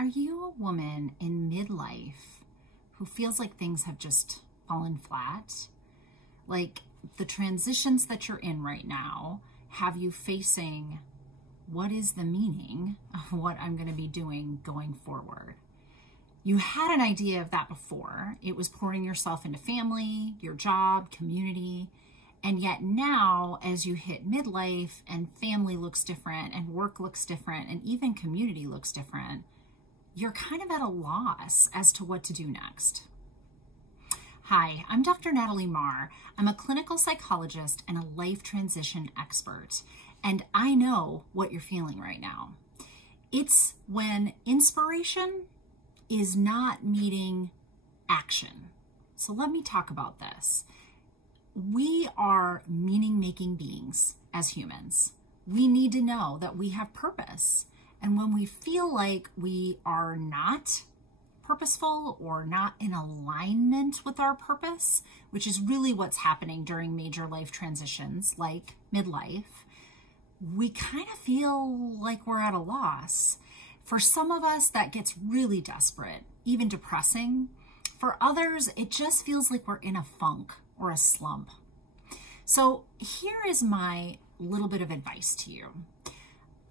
Are you a woman in midlife who feels like things have just fallen flat? Like the transitions that you're in right now have you facing what is the meaning of what I'm going to be doing going forward? You had an idea of that before. It was pouring yourself into family, your job, community. And yet now, as you hit midlife and family looks different and work looks different and even community looks different, you're kind of at a loss as to what to do next. Hi, I'm Dr. Natalie Marr. I'm a clinical psychologist and a life transition expert, and I know what you're feeling right now. It's when inspiration is not meeting action. So let me talk about this. We are meaning-making beings as humans. We need to know that we have purpose. And when we feel like we are not purposeful or not in alignment with our purpose, which is really what's happening during major life transitions like midlife, we kind of feel like we're at a loss. For some of us, that gets really desperate, even depressing. For others, it just feels like we're in a funk or a slump. So here is my little bit of advice to you.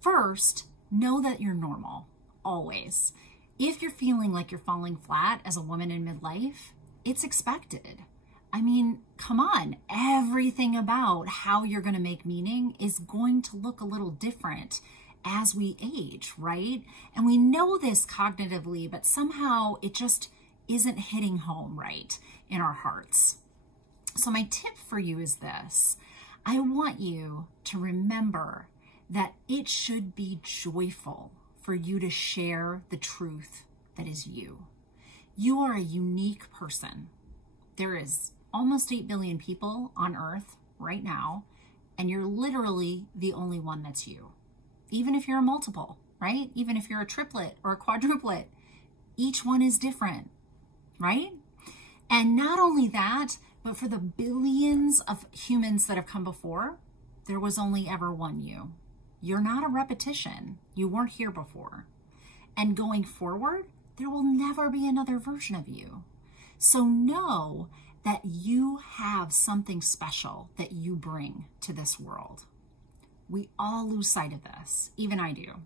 First, know that you're normal, always. If you're feeling like you're falling flat as a woman in midlife, it's expected. I mean, come on, everything about how you're going to make meaning is going to look a little different as we age, right? And we know this cognitively, but somehow it just isn't hitting home right in our hearts. So my tip for you is this. I want you to remember that it should be joyful for you to share the truth that is you. You are a unique person. There is almost 8 billion people on Earth right now, and you're literally the only one that's you. Even if you're a multiple, right? Even if you're a triplet or a quadruplet, each one is different, right? And not only that, but for the billions of humans that have come before, there was only ever one you. You're not a repetition. You weren't here before. And going forward, there will never be another version of you. So know that you have something special that you bring to this world. We all lose sight of this. Even I do.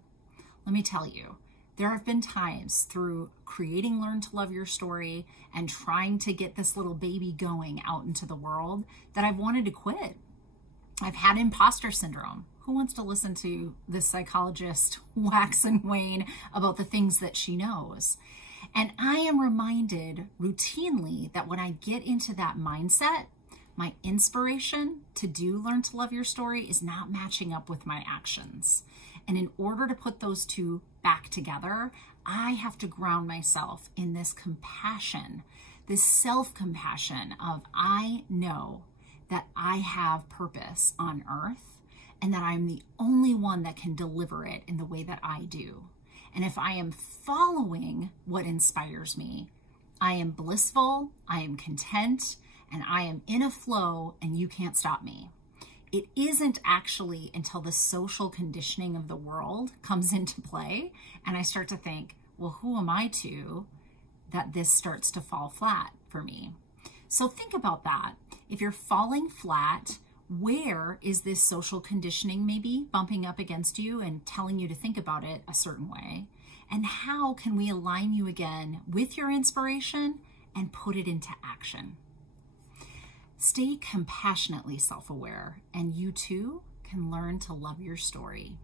Let me tell you, there have been times through creating Learn to Love Your Story and trying to get this little baby going out into the world that I've wanted to quit. I've had imposter syndrome. Who wants to listen to this psychologist wax and wane about the things that she knows? And I am reminded routinely that when I get into that mindset, my inspiration to do Learn to Love Your Story is not matching up with my actions. And in order to put those two back together, I have to ground myself in this compassion, this self-compassion of I know that I have purpose on earth and that I'm the only one that can deliver it in the way that I do. And if I am following what inspires me, I am blissful, I am content, and I am in a flow and you can't stop me. It isn't actually until the social conditioning of the world comes into play and I start to think, well, who am I to, that this starts to fall flat for me. So think about that. If you're falling flat, where is this social conditioning maybe bumping up against you and telling you to think about it a certain way? And how can we align you again with your inspiration and put it into action? Stay compassionately self-aware, and you too can learn to love your story.